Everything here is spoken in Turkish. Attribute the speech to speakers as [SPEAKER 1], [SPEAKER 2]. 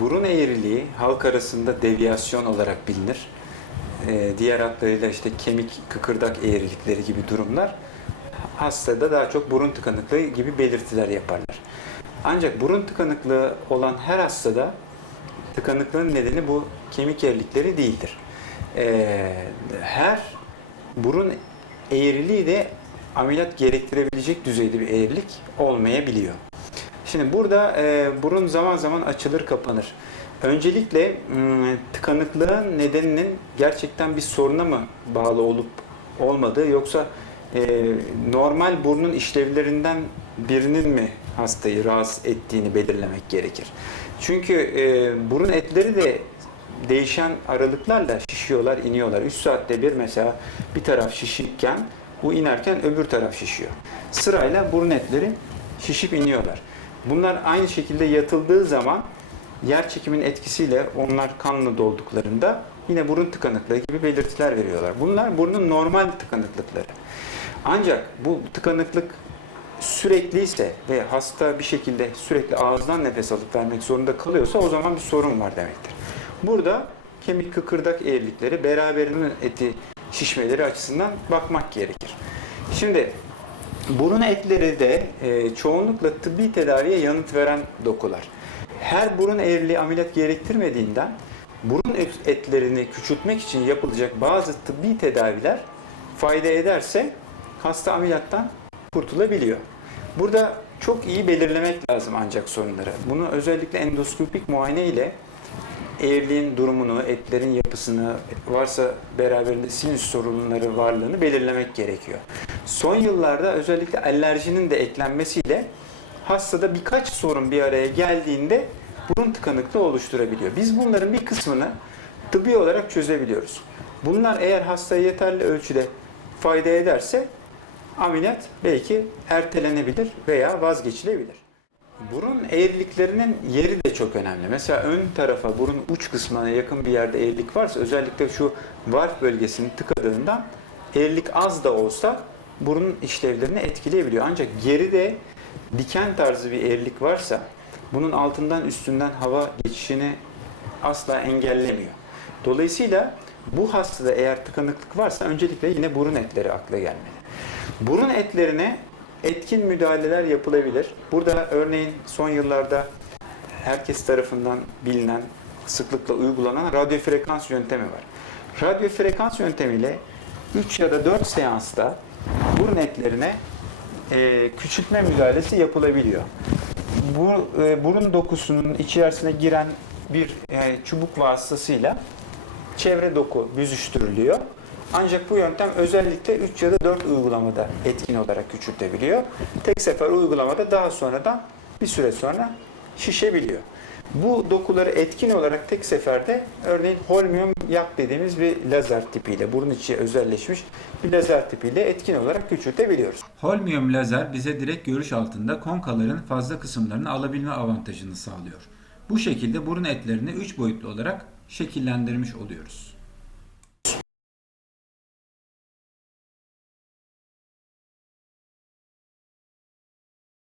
[SPEAKER 1] Burun eğriliği halk arasında deviyasyon olarak bilinir. Ee, diğer adlarıyla işte kemik kıkırdak eğrilikleri gibi durumlar hastada daha çok burun tıkanıklığı gibi belirtiler yaparlar. Ancak burun tıkanıklığı olan her hastada tıkanıklığın nedeni bu kemik eğrilikleri değildir. Ee, her burun eğriliği de ameliyat gerektirebilecek düzeyde bir eğrilik olmayabiliyor. Şimdi burada e, burun zaman zaman açılır kapanır. Öncelikle tıkanıklığın nedeninin gerçekten bir soruna mı bağlı olup olmadığı yoksa e, normal burnun işlevlerinden birinin mi hastayı rahatsız ettiğini belirlemek gerekir. Çünkü e, burun etleri de değişen aralıklarla şişiyorlar, iniyorlar. 3 saatte bir mesela bir taraf şişirken bu inerken öbür taraf şişiyor. Sırayla burun etleri şişip iniyorlar. Bunlar aynı şekilde yatıldığı zaman yer çekimin etkisiyle onlar kanla dolduklarında yine burun tıkanıklığı gibi belirtiler veriyorlar. Bunlar burnun normal tıkanıklıkları. Ancak bu tıkanıklık sürekli ise ve hasta bir şekilde sürekli ağızdan nefes alıp vermek zorunda kalıyorsa o zaman bir sorun var demektir. Burada kemik kıkırdak eğrilikleri beraberinin eti şişmeleri açısından bakmak gerekir. Şimdi burun etleri de e, çoğunlukla tıbbi tedaviye yanıt veren dokular. Her burun eğriliği ameliyat gerektirmediğinden burun et- etlerini küçültmek için yapılacak bazı tıbbi tedaviler fayda ederse hasta ameliyattan kurtulabiliyor. Burada çok iyi belirlemek lazım ancak sorunları. Bunu özellikle endoskopik muayene ile eğriliğin durumunu, etlerin yapısını, varsa beraberinde sinüs sorunları varlığını belirlemek gerekiyor. Son yıllarda özellikle alerjinin de eklenmesiyle hastada birkaç sorun bir araya geldiğinde burun tıkanıklığı oluşturabiliyor. Biz bunların bir kısmını tıbbi olarak çözebiliyoruz. Bunlar eğer hastaya yeterli ölçüde fayda ederse ameliyat belki ertelenebilir veya vazgeçilebilir. Burun eğriliklerinin yeri de çok önemli. Mesela ön tarafa, burun uç kısmına yakın bir yerde eğrilik varsa özellikle şu varf bölgesini tıkadığından eğrilik az da olsa burun işlevlerini etkileyebiliyor. Ancak geride diken tarzı bir eğrilik varsa bunun altından üstünden hava geçişini asla engellemiyor. Dolayısıyla bu hastada eğer tıkanıklık varsa öncelikle yine burun etleri akla gelmeli. Burun etlerine etkin müdahaleler yapılabilir. Burada örneğin son yıllarda herkes tarafından bilinen, sıklıkla uygulanan radyo frekans yöntemi var. Radyo frekans yöntemiyle 3 ya da 4 seansta burun etlerine e, küçültme müdahalesi yapılabiliyor. Bu e, burun dokusunun içerisine giren bir e, çubuk vasıtasıyla çevre doku büzüştürülüyor. Ancak bu yöntem özellikle 3 ya da 4 uygulamada etkin olarak küçültebiliyor. Tek sefer uygulamada daha sonradan bir süre sonra şişebiliyor. Bu dokuları etkin olarak tek seferde örneğin holmium yak dediğimiz bir lazer tipiyle, burun içi özelleşmiş bir lazer tipiyle etkin olarak küçültebiliyoruz.
[SPEAKER 2] Holmium lazer bize direkt görüş altında konkaların fazla kısımlarını alabilme avantajını sağlıyor. Bu şekilde burun etlerini 3 boyutlu olarak şekillendirmiş oluyoruz.